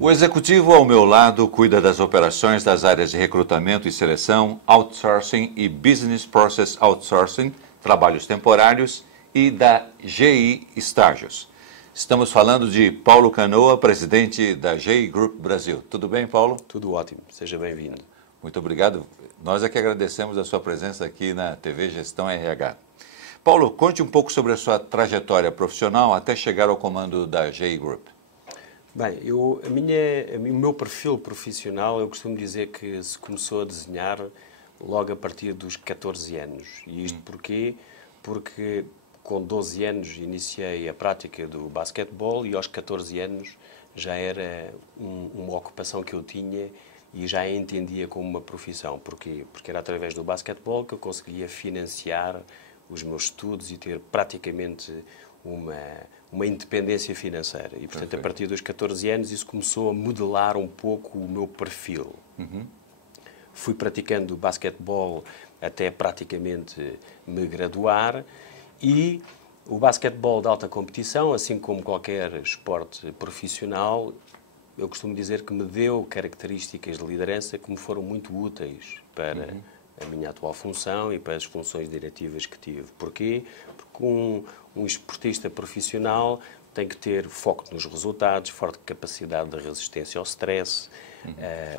O executivo ao meu lado cuida das operações das áreas de recrutamento e seleção, outsourcing e business process outsourcing, trabalhos temporários e da GI Estágios. Estamos falando de Paulo Canoa, presidente da GI Group Brasil. Tudo bem, Paulo? Tudo ótimo, seja bem-vindo. Muito obrigado. Nós é que agradecemos a sua presença aqui na TV Gestão RH. Paulo, conte um pouco sobre a sua trajetória profissional até chegar ao comando da GI Group. Bem, o meu perfil profissional, eu costumo dizer que se começou a desenhar logo a partir dos 14 anos. E isto porquê? Porque com 12 anos iniciei a prática do basquetebol e aos 14 anos já era uma ocupação que eu tinha e já a entendia como uma profissão. Porquê? Porque era através do basquetebol que eu conseguia financiar os meus estudos e ter praticamente uma independência financeira. E, portanto, a partir dos 14 anos, isso começou a modelar um pouco o meu perfil. Fui praticando basquetebol até praticamente me graduar e o basquetebol de alta competição, assim como qualquer esporte profissional, eu costumo dizer que me deu características de liderança que me foram muito úteis para a minha atual função e para as funções diretivas que tive. Porquê? Porque um esportista profissional tem que ter foco nos resultados, forte capacidade de resistência ao stress,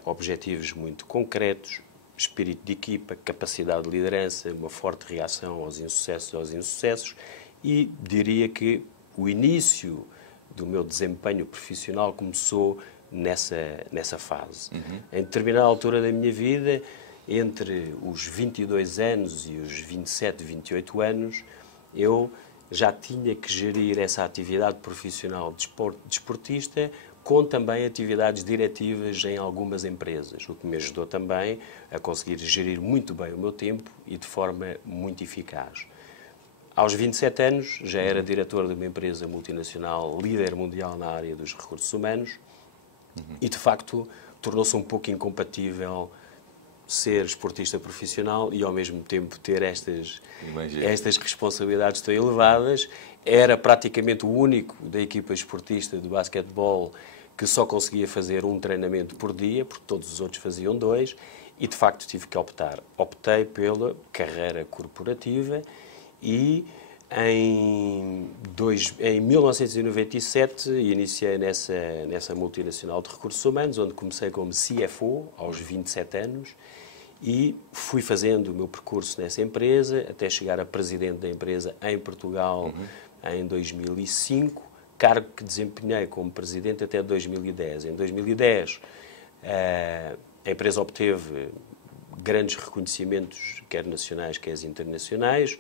objetivos muito concretos, espírito de equipa, capacidade de liderança, uma forte reação aos insucessos e diria que o início do meu desempenho profissional começou nessa fase. Em determinada altura da minha vida, entre os 22 anos e os 27, 28 anos, eu já tinha que gerir essa atividade profissional de desportista com também atividades diretivas em algumas empresas, o que me ajudou também a conseguir gerir muito bem o meu tempo e de forma muito eficaz. Aos 27 anos já era diretor de uma empresa multinacional líder mundial na área dos recursos humanos e, de facto, tornou-se um pouco incompatível ser esportista profissional e, ao mesmo tempo, ter estas responsabilidades tão elevadas. Era praticamente o único da equipa esportista de basquetebol que só conseguia fazer um treinamento por dia, porque todos os outros faziam 2, e, de facto, tive que optar. Optei pela carreira corporativa e, em 1997, iniciei nessa multinacional de recursos humanos, onde comecei como CFO, aos 27 anos, e fui fazendo o meu percurso nessa empresa, até chegar a presidente da empresa em Portugal em 2005, cargo que desempenhei como presidente até 2010. Em 2010, a empresa obteve grandes reconhecimentos, quer nacionais, quer internacionais.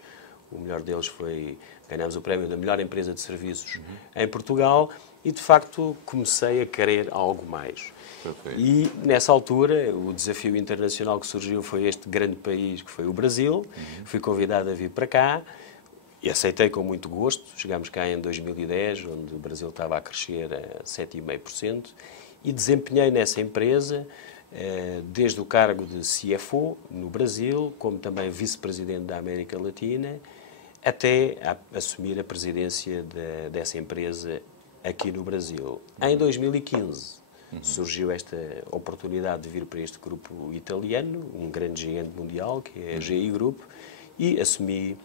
O melhor deles foi, ganhámos o prémio da melhor empresa de serviços em Portugal e, de facto, comecei a querer algo mais. Perfeito. E, nessa altura, o desafio internacional que surgiu foi este grande país, que foi o Brasil. Fui convidado a vir para cá e aceitei com muito gosto. Chegámos cá em 2010, onde o Brasil estava a crescer a 7,5%, e desempenhei nessa empresa desde o cargo de CFO no Brasil, como também vice-presidente da América Latina, até assumir a presidência dessa empresa aqui no Brasil. Em 2015 surgiu esta oportunidade de vir para este grupo italiano, um grande gigante mundial, que é a GI Group, e assumi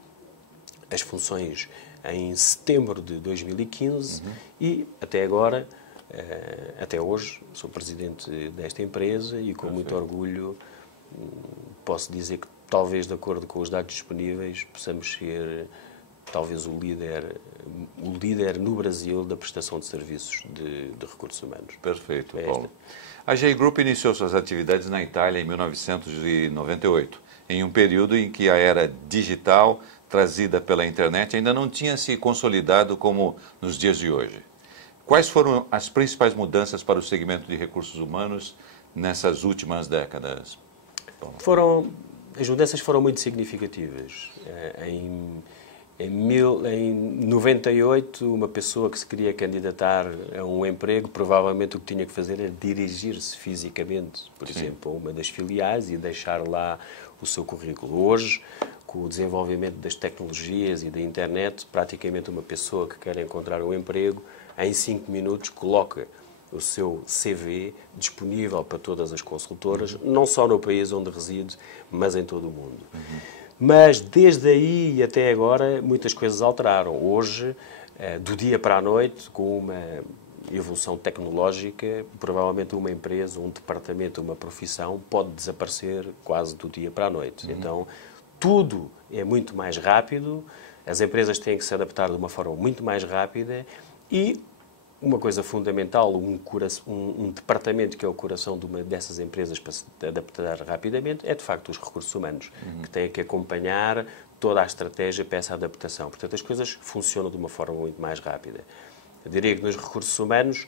as funções em setembro de 2015 e até agora, até hoje, sou presidente desta empresa e com muito orgulho posso dizer que talvez, de acordo com os dados disponíveis, possamos ser talvez o líder no Brasil da prestação de serviços de recursos humanos. Perfeito, Paulo. A GI Group iniciou suas atividades na Itália em 1998, em um período em que a era digital trazida pela internet ainda não tinha se consolidado como nos dias de hoje. Quais foram as principais mudanças para o segmento de recursos humanos nessas últimas décadas, Paulo? As mudanças foram muito significativas. Em 98, uma pessoa que se queria candidatar a um emprego, provavelmente o que tinha que fazer era dirigir-se fisicamente, por exemplo, a uma das filiais e deixar lá o seu currículo. Hoje, com o desenvolvimento das tecnologias e da internet, praticamente uma pessoa que quer encontrar um emprego, em 5 minutos coloca o seu CV disponível para todas as consultoras, não só no país onde reside, mas em todo o mundo. Mas desde aí e até agora muitas coisas alteraram. Hoje, do dia para a noite, com uma evolução tecnológica, provavelmente uma empresa, um departamento, uma profissão pode desaparecer quase do dia para a noite. Então, tudo é muito mais rápido, as empresas têm que se adaptar de uma forma muito mais rápida e uma coisa fundamental, um departamento que é o coração de uma dessas empresas para se adaptar rapidamente é, de facto, os recursos humanos, que têm que acompanhar toda a estratégia para essa adaptação. Portanto, as coisas funcionam de uma forma muito mais rápida. Eu diria que nos recursos humanos,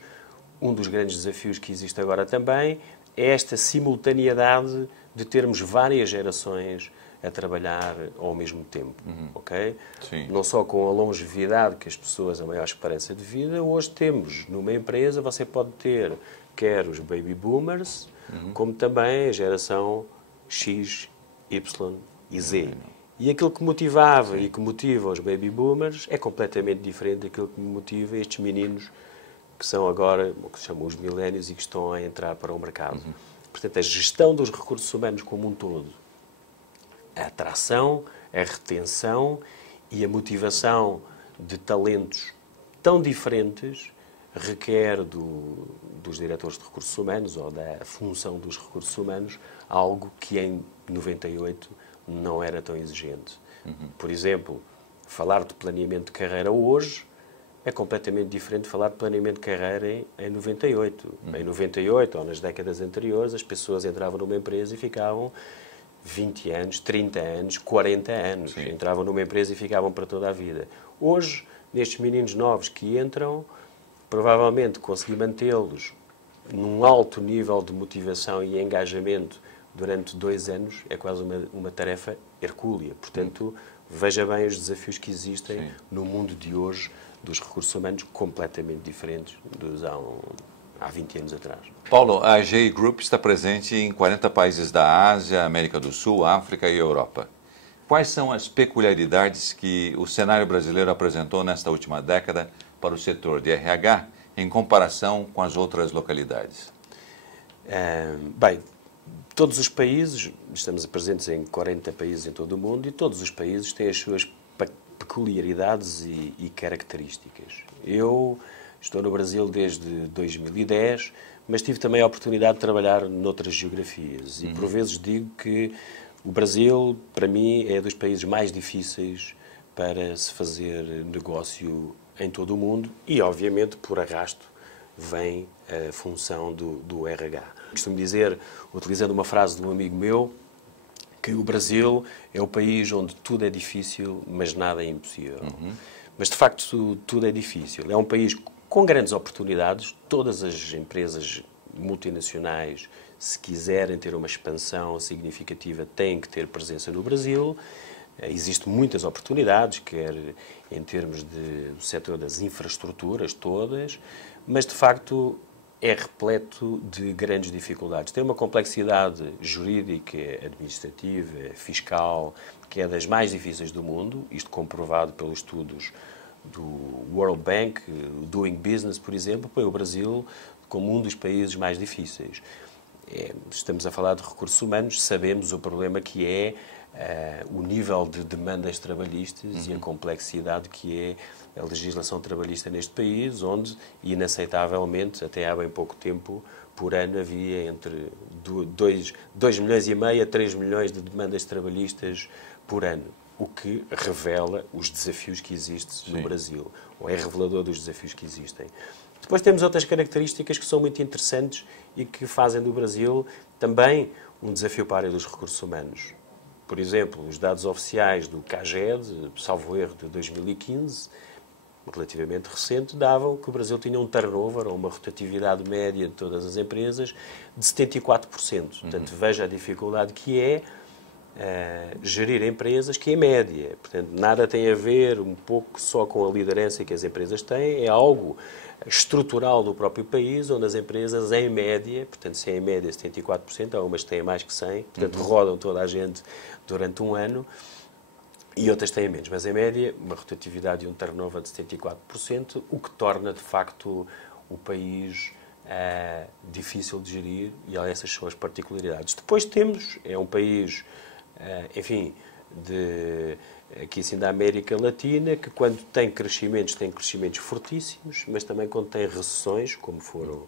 um dos grandes desafios que existe agora também é esta simultaneidade de termos várias gerações a trabalhar ao mesmo tempo, ok? Sim. Não só com a longevidade que as pessoas, a maior esperança de vida, hoje temos numa empresa, você pode ter quer os baby boomers, como também a geração X, Y e Z. E aquilo que motivava e que motiva os baby boomers é completamente diferente daquilo que motiva estes meninos que são agora, o que se chamam os milénios e que estão a entrar para o mercado. Portanto, a gestão dos recursos humanos como um todo, a atração, a retenção e a motivação de talentos tão diferentes requer dos diretores de recursos humanos ou da função dos recursos humanos algo que em 98 não era tão exigente. Por exemplo, falar de planeamento de carreira hoje é completamente diferente de falar de planeamento de carreira em 98. Em 98 ou nas décadas anteriores, as pessoas entravam numa empresa e ficavam 20 anos, 30 anos, 40 anos. Sim. Entravam numa empresa e ficavam para toda a vida. Hoje, nestes meninos novos que entram, provavelmente conseguir mantê-los num alto nível de motivação e engajamento durante 2 anos é quase uma tarefa hercúlea. Portanto, veja bem os desafios que existem Sim. no mundo de hoje dos recursos humanos completamente diferentes dos há 20 anos atrás. Paulo, a AGI Group está presente em 40 países da Ásia, América do Sul, África e Europa. Quais são as peculiaridades que o cenário brasileiro apresentou nesta última década para o setor de RH em comparação com as outras localidades? Bem, todos os países, estamos presentes em 40 países em todo o mundo, e todos os países têm as suas peculiaridades e características. Eu estou no Brasil desde 2010, mas tive também a oportunidade de trabalhar noutras geografias. E por vezes digo que o Brasil, para mim, é dos países mais difíceis para se fazer negócio em todo o mundo e, obviamente, por arrasto, vem a função do RH. Costumo dizer, utilizando uma frase de um amigo meu, que o Brasil é o país onde tudo é difícil, mas nada é impossível. Mas, de facto, tudo é difícil. É um país com grandes oportunidades. Todas as empresas multinacionais, se quiserem ter uma expansão significativa, têm que ter presença no Brasil. Existem muitas oportunidades, quer em termos do setor das infraestruturas todas, mas, de facto, é repleto de grandes dificuldades. Tem uma complexidade jurídica, administrativa, fiscal, que é das mais difíceis do mundo, isto comprovado pelos estudos do World Bank, o Doing Business, por exemplo, põe o Brasil como um dos países mais difíceis. Estamos a falar de recursos humanos, sabemos o problema que é o nível de demandas trabalhistas e a complexidade que é a legislação trabalhista neste país, onde, inaceitavelmente, até há bem pouco tempo, por ano havia entre 2 milhões e meio a 3 milhões de demandas trabalhistas por ano, o que revela os desafios que existem no Brasil, ou é revelador dos desafios que existem. Depois temos outras características que são muito interessantes e que fazem do Brasil também um desafio para a área dos recursos humanos. Por exemplo, os dados oficiais do CAGED, salvo erro, de 2015, relativamente recente, davam que o Brasil tinha um turnover, ou uma rotatividade média de todas as empresas, de 74%. Portanto, veja a dificuldade que é gerir empresas que, em média, portanto, nada tem a ver um pouco só com a liderança que as empresas têm, é algo estrutural do próprio país, onde as empresas, em média, portanto, se é em média 74%, há umas que têm mais que 100%, portanto, rodam toda a gente durante um ano, e outras têm menos, mas em média uma rotatividade e um turnover de 74%, o que torna de facto o país difícil de gerir, e essas são as particularidades. Depois temos, é um país, enfim, aqui assim da América Latina, que quando tem crescimentos fortíssimos, mas também quando tem recessões, como foram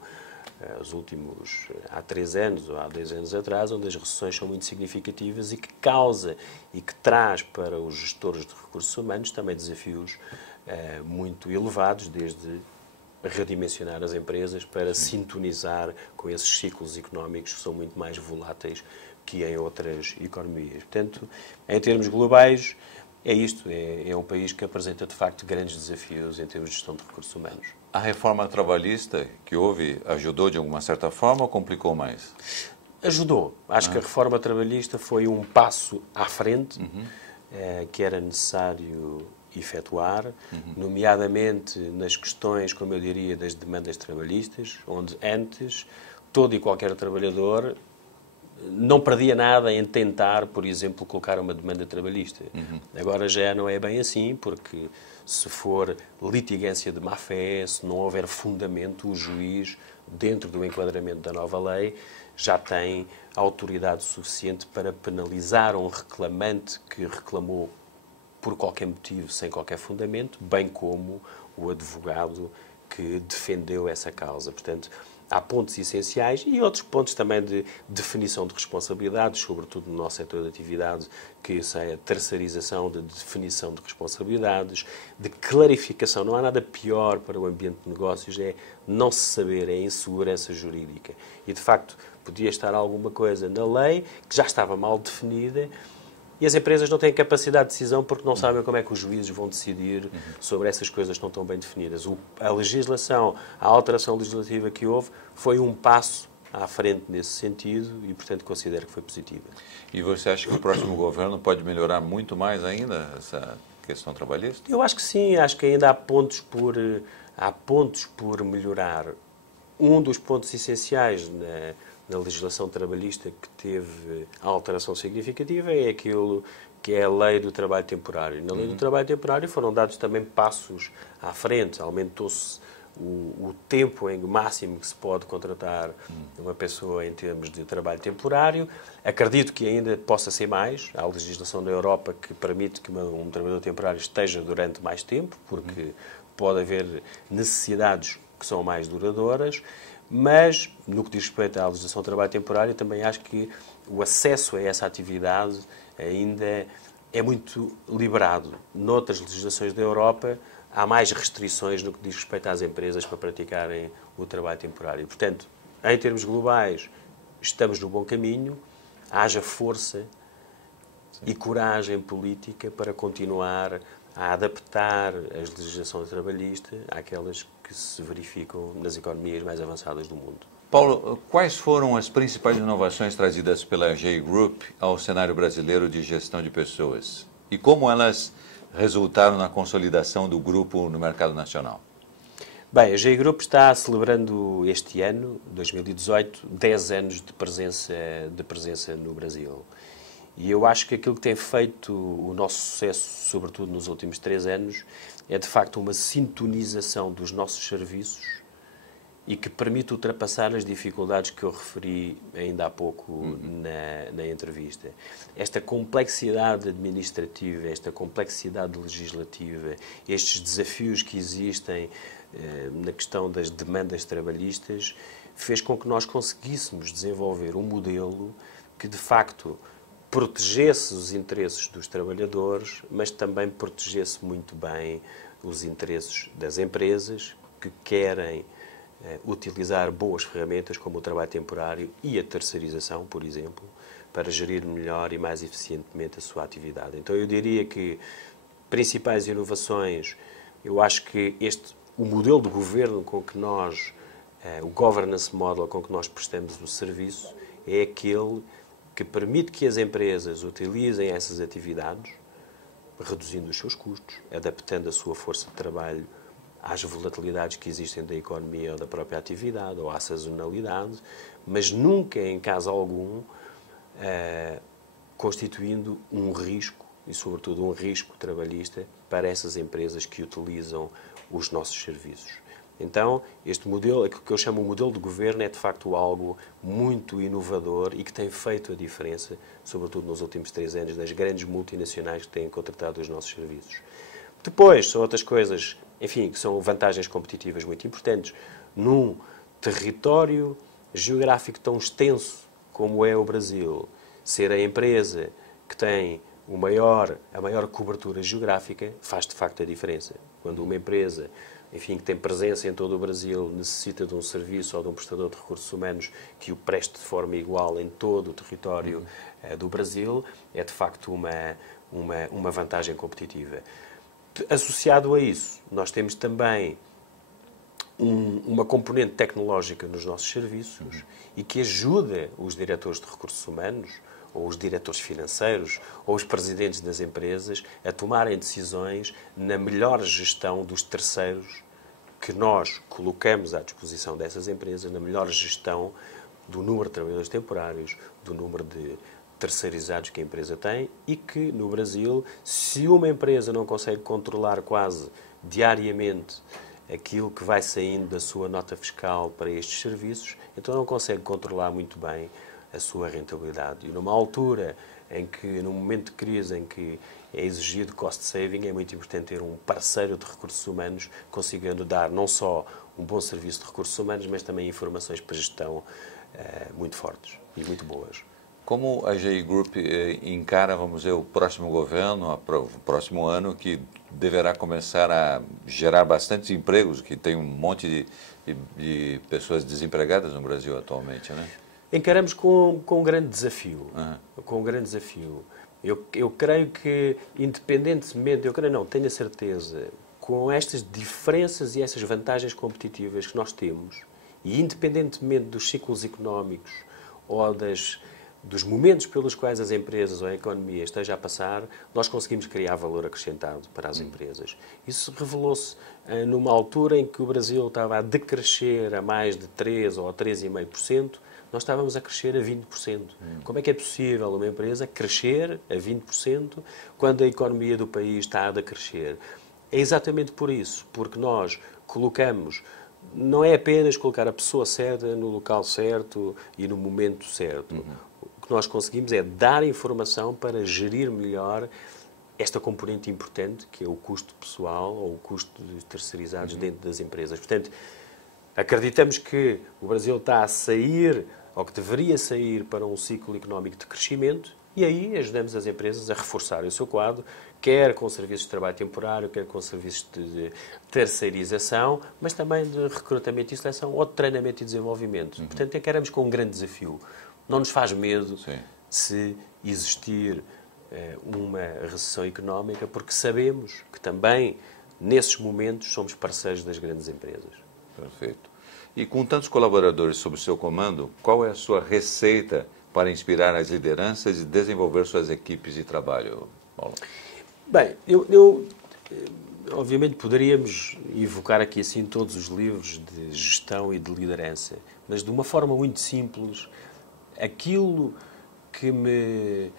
os últimos, há 3 anos ou há 10 anos atrás, onde as recessões são muito significativas e que causa e que traz para os gestores de recursos humanos também desafios muito elevados, desde redimensionar as empresas para sintonizar com esses ciclos económicos que são muito mais voláteis que em outras economias. Portanto, em termos globais, é isto. É um país que apresenta, de facto, grandes desafios em termos de gestão de recursos humanos. A reforma trabalhista que houve ajudou de alguma certa forma ou complicou mais? Ajudou. Acho que a reforma trabalhista foi um passo à frente que era necessário efetuar, nomeadamente nas questões, como eu diria, das demandas trabalhistas, onde antes todo e qualquer trabalhador não perdia nada em tentar, por exemplo, colocar uma demanda trabalhista. Agora já não é bem assim, porque se for litigância de má-fé, se não houver fundamento, o juiz, dentro do enquadramento da nova lei, já tem autoridade suficiente para penalizar um reclamante que reclamou por qualquer motivo, sem qualquer fundamento, bem como o advogado que defendeu essa causa. Portanto, há pontos essenciais e outros pontos também de definição de responsabilidades, sobretudo no nosso setor de atividade, que é a terceirização de definição de responsabilidades, de clarificação. Não há nada pior para o ambiente de negócios, é não se saber, é a insegurança jurídica. E, de facto, podia estar alguma coisa na lei que já estava mal definida, e as empresas não têm capacidade de decisão porque não sabem como é que os juízes vão decidir sobre essas coisas que não estão bem definidas. A legislação, a alteração legislativa que houve, foi um passo à frente nesse sentido e, portanto, considero que foi positiva. E você acha que o próximo governo pode melhorar muito mais ainda essa questão trabalhista? Eu acho que sim, acho que ainda há pontos por melhorar. Um dos pontos essenciais na legislação trabalhista que teve a alteração significativa é aquilo que é a lei do trabalho temporário. Na lei do trabalho temporário foram dados também passos à frente, aumentou-se o tempo em máximo que se pode contratar uma pessoa em termos de trabalho temporário. Acredito que ainda possa ser mais. Há a legislação da Europa que permite que um trabalhador temporário esteja durante mais tempo, porque pode haver necessidades que são mais duradouras. Mas, no que diz respeito à legislação de trabalho temporário, também acho que o acesso a essa atividade ainda é muito liberado. Noutras legislações da Europa, há mais restrições no que diz respeito às empresas para praticarem o trabalho temporário. Portanto, em termos globais, estamos no bom caminho, haja força e coragem política para continuar a adaptar as legislações trabalhistas àquelas que se verificam nas economias mais avançadas do mundo. Paulo, quais foram as principais inovações trazidas pela GE Group ao cenário brasileiro de gestão de pessoas? E como elas resultaram na consolidação do grupo no mercado nacional? Bem, a GE Group está celebrando este ano, 2018, 10 anos de presença no Brasil. E eu acho que aquilo que tem feito o nosso sucesso, sobretudo nos últimos 3 anos, é de facto uma sintonização dos nossos serviços e que permite ultrapassar as dificuldades que eu referi ainda há pouco na entrevista. Esta complexidade administrativa, esta complexidade legislativa, estes desafios que existem na questão das demandas trabalhistas, fez com que nós conseguíssemos desenvolver um modelo que, de facto, protegesse os interesses dos trabalhadores, mas também protegesse muito bem os interesses das empresas que querem utilizar boas ferramentas como o trabalho temporário e a terceirização, por exemplo, para gerir melhor e mais eficientemente a sua atividade. Então eu diria que principais inovações, eu acho que o modelo de governo com que nós, o governance model com que nós prestamos o serviço, é aquele que permite que as empresas utilizem essas atividades, reduzindo os seus custos, adaptando a sua força de trabalho às volatilidades que existem da economia ou da própria atividade, ou à sazonalidade, mas nunca, em caso algum, constituindo um risco, e sobretudo um risco trabalhista, para essas empresas que utilizam os nossos serviços. Então, este modelo, aquilo que eu chamo de modelo de governo, é de facto algo muito inovador e que tem feito a diferença, sobretudo nos últimos 3 anos, das grandes multinacionais que têm contratado os nossos serviços. Depois, são outras coisas, enfim, que são vantagens competitivas muito importantes. Num território geográfico tão extenso como é o Brasil, ser a empresa que tem a maior cobertura geográfica faz de facto a diferença. Quando uma empresa, enfim, que tem presença em todo o Brasil, necessita de um serviço ou de um prestador de recursos humanos que o preste de forma igual em todo o território do Brasil, é de facto uma vantagem competitiva. Associado a isso, nós temos também uma componente tecnológica nos nossos serviços e que ajuda os diretores de recursos humanos, ou os diretores financeiros, ou os presidentes das empresas a tomarem decisões na melhor gestão dos terceiros que nós colocamos à disposição dessas empresas, na melhor gestão do número de trabalhadores temporários, do número de terceirizados que a empresa tem e que, no Brasil, se uma empresa não consegue controlar quase diariamente aquilo que vai saindo da sua nota fiscal para estes serviços, então não consegue controlar muito bem a sua rentabilidade. E numa altura em que, num momento de crise em que é exigido cost saving, é muito importante ter um parceiro de recursos humanos conseguindo dar não só um bom serviço de recursos humanos, mas também informações para gestão muito fortes e muito boas. Como a GI Group encara, vamos dizer, o próximo governo, o próximo ano, que deverá começar a gerar bastantes empregos, que tem um monte de pessoas desempregadas no Brasil atualmente, né? Encaramos com um grande desafio. Com um grande desafio. Eu creio que, independentemente, tenho a certeza, com estas diferenças e essas vantagens competitivas que nós temos, e independentemente dos ciclos económicos ou dos momentos pelos quais as empresas ou a economia esteja a passar, nós conseguimos criar valor acrescentado para as empresas. Isso revelou-se numa altura em que o Brasil estava a decrescer a mais de 3% ou 3,5%, nós estávamos a crescer a 20%. Como é que é possível uma empresa crescer a 20% quando a economia do país está a decrescer? É exatamente por isso, porque nós colocamos, não é apenas colocar a pessoa certa no local certo e no momento certo. O que nós conseguimos é dar informação para gerir melhor esta componente importante, que é o custo pessoal ou o custo de terceirizados dentro das empresas. Portanto, acreditamos que o Brasil está a sair, ou que deveria sair, para um ciclo económico de crescimento e aí ajudamos as empresas a reforçar o seu quadro, quer com serviços de trabalho temporário, quer com serviços de terceirização, mas também de recrutamento e seleção ou de treinamento e desenvolvimento. Portanto, encaramos com um grande desafio. Não nos faz medo se existir uma recessão económica, porque sabemos que também, nesses momentos, somos parceiros das grandes empresas. Perfeito. E com tantos colaboradores sob o seu comando, qual é a sua receita para inspirar as lideranças e desenvolver suas equipes de trabalho, Paulo? Bem, obviamente poderíamos evocar aqui assim todos os livros de gestão e de liderança, mas de uma forma muito simples, aquilo que me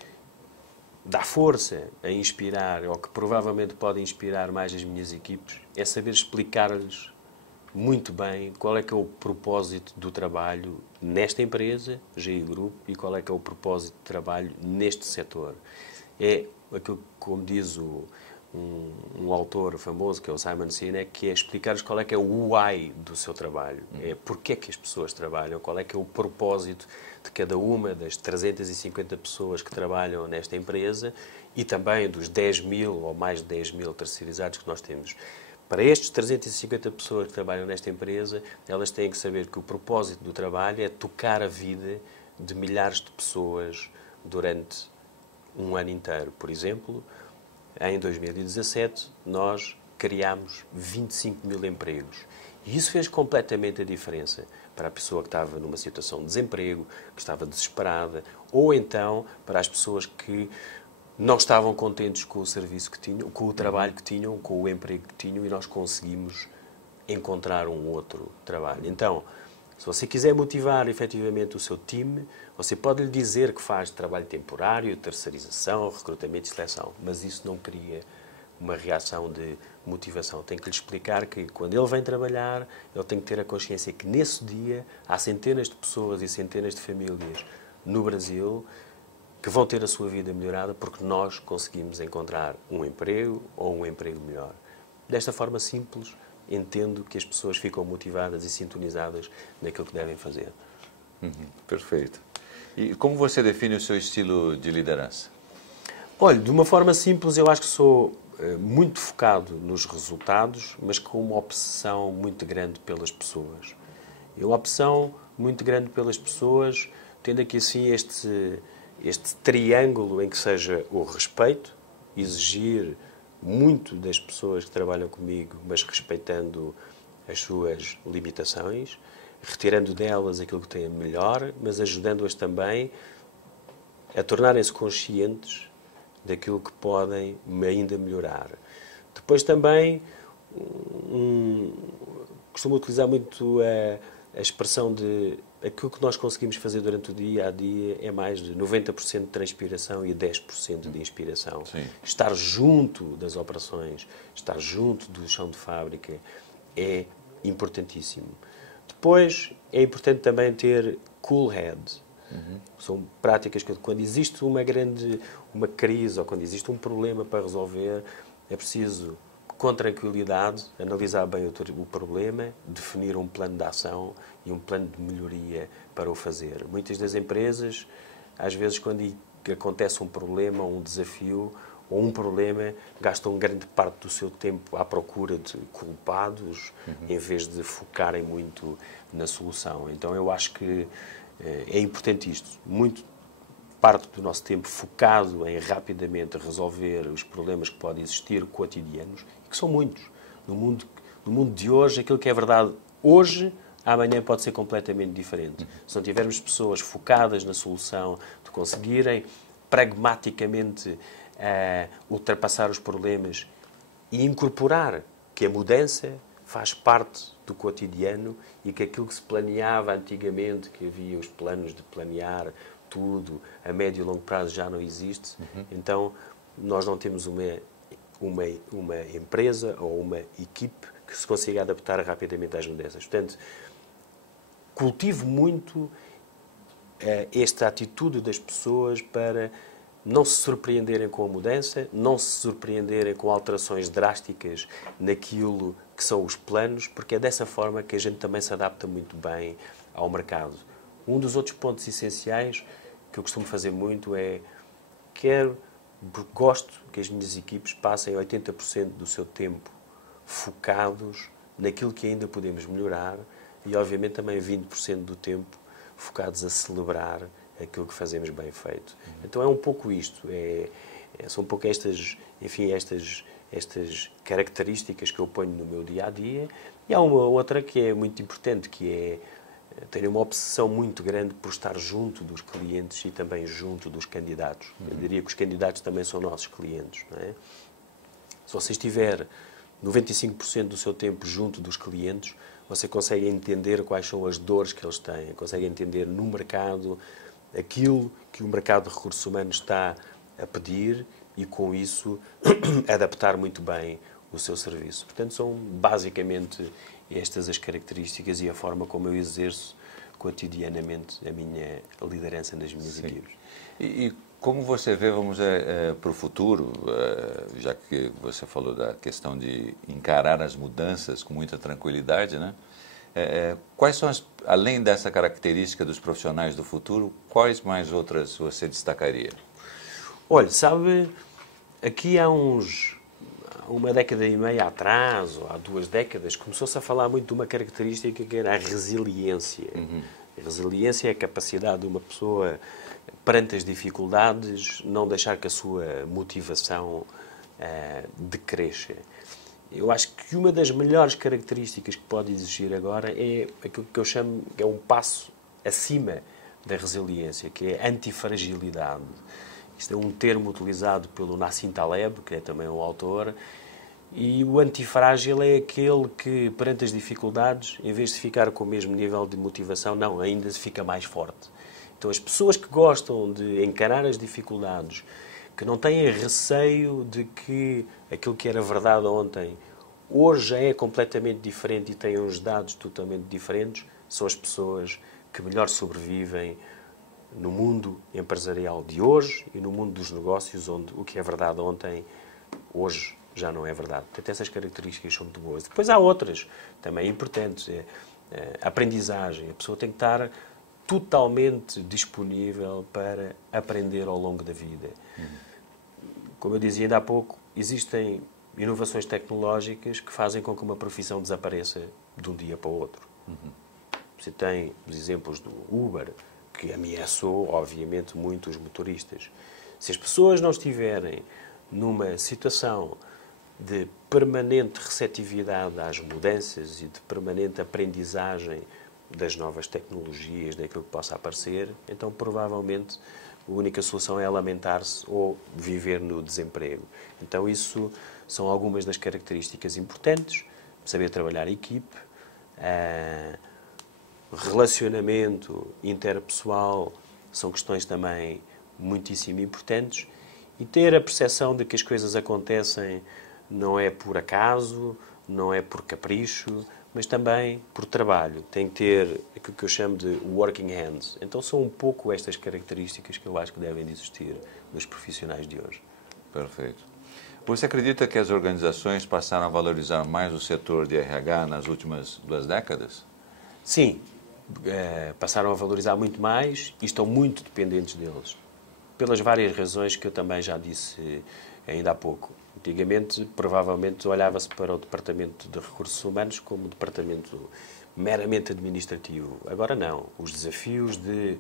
dá força a inspirar, ou que provavelmente pode inspirar mais as minhas equipes, é saber explicar-lhes muito bem qual é que é o propósito do trabalho nesta empresa, GI Group, e qual é que é o propósito de trabalho neste setor. É aquilo, como diz um autor famoso, que é o Simon Sinek, que é explicar-lhes qual é que é o why do seu trabalho. É porque é que as pessoas trabalham, qual é que é o propósito de cada uma das 350 pessoas que trabalham nesta empresa e também dos 10 mil ou mais de 10 mil terceirizados que nós temos. Para estes 350 pessoas que trabalham nesta empresa, elas têm que saber que o propósito do trabalho é tocar a vida de milhares de pessoas durante um ano inteiro. Por exemplo, em 2017, nós criámos 25 mil empregos. E isso fez completamente a diferença para a pessoa que estava numa situação de desemprego, que estava desesperada, ou então para as pessoas que não estavam contentes com o serviço que tinham, com o trabalho que tinham, com o emprego que tinham, e nós conseguimos encontrar um outro trabalho. Então, se você quiser motivar efetivamente o seu time, você pode lhe dizer que faz trabalho temporário, terceirização, recrutamento e seleção, mas isso não cria uma reação de motivação. Tenho que lhe explicar que quando ele vem trabalhar, ele tem que ter a consciência que nesse dia há centenas de pessoas e centenas de famílias no Brasil que vão ter a sua vida melhorada porque nós conseguimos encontrar um emprego ou um emprego melhor. Desta forma simples, entendo que as pessoas ficam motivadas e sintonizadas naquilo que devem fazer. Perfeito. E como você define o seu estilo de liderança? Olha, de uma forma simples, eu acho que sou muito focado nos resultados, mas com uma obsessão muito grande pelas pessoas. E uma opção muito grande pelas pessoas, tendo aqui assim este triângulo em que seja o respeito, exigir muito das pessoas que trabalham comigo, mas respeitando as suas limitações, retirando delas aquilo que têm a melhor, mas ajudando-as também a tornarem-se conscientes daquilo que podem ainda melhorar. Depois também costumo utilizar muito a expressão de aquilo que nós conseguimos fazer durante o dia a dia é mais de 90% de transpiração e 10% de inspiração. Sim. Estar junto das operações, estar junto do chão de fábrica é importantíssimo. Depois é importante também ter cool head. São práticas que quando existe uma crise ou quando existe um problema para resolver, é preciso, com tranquilidade, analisar bem o problema, definir um plano de ação e um plano de melhoria para o fazer. Muitas das empresas, às vezes, quando acontece um problema, um desafio ou um problema, gastam grande parte do seu tempo à procura de culpados, em vez de focarem muito na solução. Então, eu acho que é importante isto. Muito parte do nosso tempo focado em rapidamente resolver os problemas que podem existir cotidianos, e que são muitos. No mundo de hoje, aquilo que é verdade hoje, amanhã pode ser completamente diferente. Se não tivermos pessoas focadas na solução, de conseguirem pragmaticamente ultrapassar os problemas e incorporar que a mudança faz parte do cotidiano e que aquilo que se planeava antigamente, que havia os planos de planear tudo a médio e longo prazo, já não existe. Então, nós não temos uma empresa ou uma equipe que se consiga adaptar rapidamente às mudanças. Portanto, cultivo muito esta atitude das pessoas para não se surpreenderem com a mudança, não se surpreenderem com alterações drásticas naquilo que são os planos, porque é dessa forma que a gente também se adapta muito bem ao mercado. Um dos outros pontos essenciais que eu costumo fazer muito é gosto que as minhas equipes passem 80% do seu tempo focados naquilo que ainda podemos melhorar e, obviamente, também 20% do tempo focados a celebrar aquilo que fazemos bem feito. Então é um pouco isto, são um pouco estas características que eu ponho no meu dia-a-dia. E há uma outra que é muito importante, que é ter uma obsessão muito grande por estar junto dos clientes e também junto dos candidatos. Eu diria que os candidatos também são nossos clientes, não é? Se você estiver 95% do seu tempo junto dos clientes, você consegue entender quais são as dores que eles têm, consegue entender no mercado aquilo que o mercado de recursos humanos está a pedir e, com isso, adaptar muito bem o seu serviço. Portanto, são basicamente estas as características e a forma como eu exerço cotidianamente a minha liderança nas minhas equipes. E como você vê, vamos para o futuro, já que você falou da questão de encarar as mudanças com muita tranquilidade, né? Quais são, além dessa característica dos profissionais do futuro, quais mais outras você destacaria? Olha, sabe, aqui há uma década e meia atrás, ou há 2 décadas, começou-se a falar muito de uma característica que era a resiliência. A resiliência é a capacidade de uma pessoa, perante as dificuldades, não deixar que a sua motivação decresça. Eu acho que uma das melhores características que pode existir agora é aquilo que eu chamo que é um passo acima da resiliência, que é a antifragilidade. Isto é um termo utilizado pelo Nassim Taleb, que é também um autor, e o antifrágil é aquele que, perante as dificuldades, em vez de ficar com o mesmo nível de motivação, não, ainda se fica mais forte. Então, as pessoas que gostam de encarar as dificuldades que não têm receio de que aquilo que era verdade ontem hoje já é completamente diferente e têm uns dados totalmente diferentes, são as pessoas que melhor sobrevivem no mundo empresarial de hoje e no mundo dos negócios, onde o que é verdade ontem, hoje já não é verdade. Portanto, essas características são muito boas. Depois há outras também importantes. A aprendizagem. A pessoa tem que estar totalmente disponível para aprender ao longo da vida. Como eu dizia ainda há pouco, existem inovações tecnológicas que fazem com que uma profissão desapareça de um dia para o outro. Você tem os exemplos do Uber, que ameaçou, obviamente, muito os motoristas. Se as pessoas não estiverem numa situação de permanente receptividade às mudanças e de permanente aprendizagem das novas tecnologias, daquilo que possa aparecer, então provavelmente a única solução é lamentar-se ou viver no desemprego. Então isso são algumas das características importantes: saber trabalhar em equipe, relacionamento interpessoal são questões também muitíssimo importantes, e ter a percepção de que as coisas acontecem não é por acaso, não é por capricho, mas também por trabalho. Tem que ter aquilo que eu chamo de working hands. Então são um pouco estas características que eu acho que devem de existir nos profissionais de hoje. Perfeito. Você acredita que as organizações passaram a valorizar mais o setor de RH nas últimas 2 décadas? Sim, passaram a valorizar muito mais e estão muito dependentes deles, pelas várias razões que eu também já disse ainda há pouco. Antigamente, provavelmente, olhava-se para o Departamento de Recursos Humanos como um departamento meramente administrativo. Agora não. Os desafios de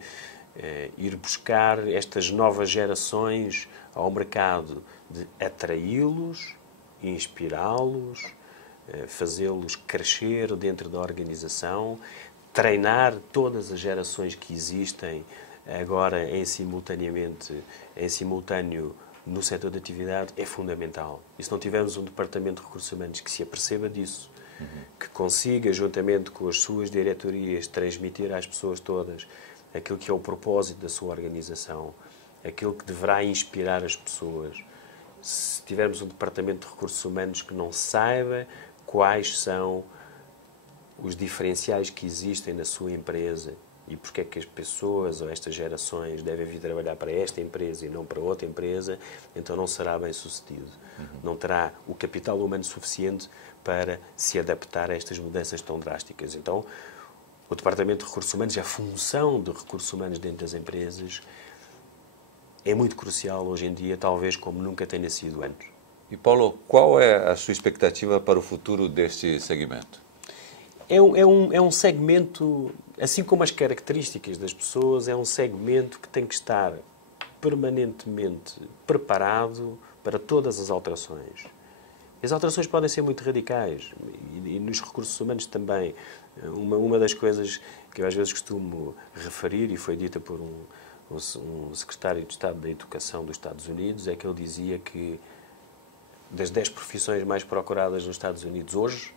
ir buscar estas novas gerações ao mercado, de atraí-los, inspirá-los, fazê-los crescer dentro da organização, treinar todas as gerações que existem agora em simultâneo no setor de atividade, é fundamental. E se não tivermos um departamento de recursos humanos que se aperceba disso, que consiga, juntamente com as suas diretorias, transmitir às pessoas todas aquilo que é o propósito da sua organização, aquilo que deverá inspirar as pessoas, se tivermos um departamento de recursos humanos que não saiba quais são os diferenciais que existem na sua empresa e porque é que as pessoas ou estas gerações devem vir trabalhar para esta empresa e não para outra empresa, então não será bem sucedido. Não terá o capital humano suficiente para se adaptar a estas mudanças tão drásticas. Então, o Departamento de Recursos Humanos, a função de recursos humanos dentro das empresas, é muito crucial hoje em dia, talvez como nunca tenha sido antes. E Paulo, qual é a sua expectativa para o futuro deste segmento? É um segmento, assim como as características das pessoas, é um segmento que tem que estar permanentemente preparado para todas as alterações. As alterações podem ser muito radicais e nos recursos humanos também. Uma das coisas que eu às vezes costumo referir, e foi dita por um secretário de Estado da Educação dos Estados Unidos, é que ele dizia que das 10 profissões mais procuradas nos Estados Unidos hoje,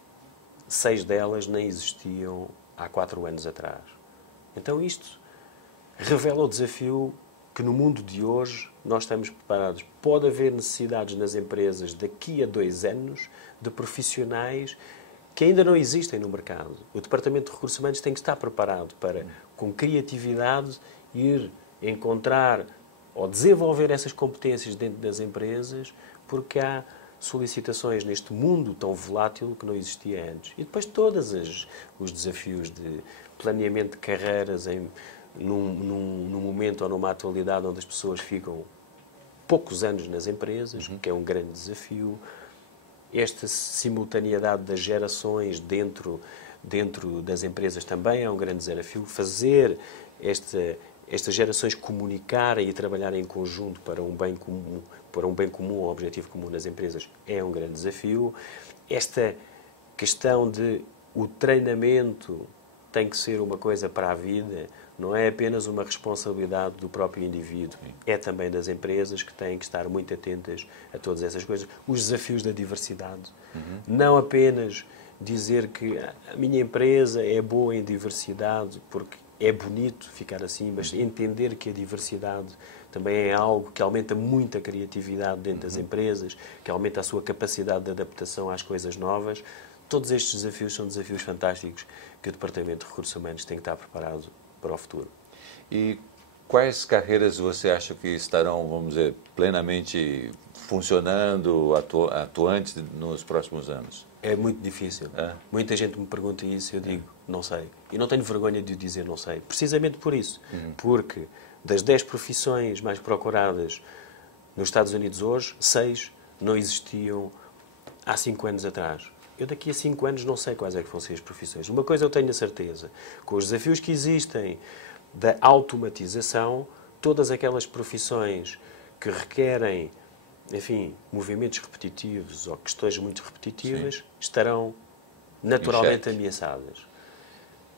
6 delas nem existiam há 4 anos atrás. Então isto revela o desafio que no mundo de hoje nós estamos preparados. Pode haver necessidades nas empresas daqui a 2 anos de profissionais que ainda não existem no mercado. O Departamento de Recursos Humanos tem que estar preparado para, com criatividade, ir encontrar ou desenvolver essas competências dentro das empresas, porque há solicitações neste mundo tão volátil que não existia antes. E depois todos os desafios de planeamento de carreiras num momento ou numa atualidade onde as pessoas ficam poucos anos nas empresas, que é um grande desafio. Esta simultaneidade das gerações dentro das empresas também é um grande desafio. Fazer estas gerações comunicarem e trabalharem em conjunto para um bem comum, um objetivo comum nas empresas, é um grande desafio. Esta questão de o treinamento tem que ser uma coisa para a vida, não é apenas uma responsabilidade do próprio indivíduo, é também das empresas que têm que estar muito atentas a todas essas coisas. Os desafios da diversidade. Não apenas dizer que a minha empresa é boa em diversidade porque é bonito ficar assim, mas entender que a diversidade também é algo que aumenta muito a criatividade dentro das empresas, que aumenta a sua capacidade de adaptação às coisas novas. Todos estes desafios são desafios fantásticos que o Departamento de Recursos Humanos tem que estar preparado para o futuro. E quais carreiras você acha que estarão, vamos dizer, plenamente funcionando, atuantes nos próximos anos? É muito difícil. Muita gente me pergunta isso e eu digo, não sei. E não tenho vergonha de dizer não sei. Precisamente por isso. Porque das 10 profissões mais procuradas nos Estados Unidos hoje, 6 não existiam há 5 anos atrás. Eu daqui a 5 anos não sei quais é que vão ser as profissões. Uma coisa eu tenho a certeza. Com os desafios que existem da automatização, todas aquelas profissões que requerem, enfim, movimentos repetitivos ou questões muito repetitivas, estarão naturalmente ameaçadas.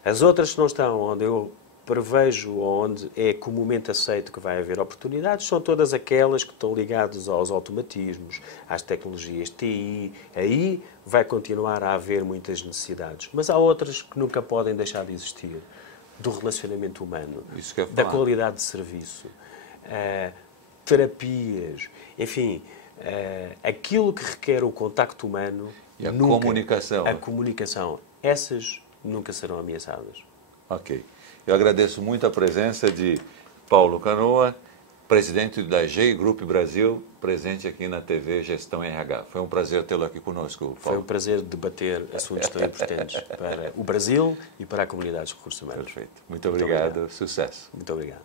As outras que não estão, onde eu prevejo, onde é comumente aceito que vai haver oportunidades, são todas aquelas que estão ligadas aos automatismos, às tecnologias TI. Aí vai continuar a haver muitas necessidades. Mas há outras que nunca podem deixar de existir. Do relacionamento humano, da qualidade de serviço, terapias, enfim, aquilo que requer o contacto humano e a comunicação. A comunicação, essas nunca serão ameaçadas. Ok. Eu agradeço muito a presença de Paulo Canoa, presidente da GEI Group Brasil, presente aqui na TV Gestão RH. Foi um prazer tê-lo aqui conosco, Paulo. Foi um prazer debater assuntos tão importantes para o Brasil e para a comunidade de recursos humanos. Perfeito. Muito obrigado. Sucesso. Muito obrigado.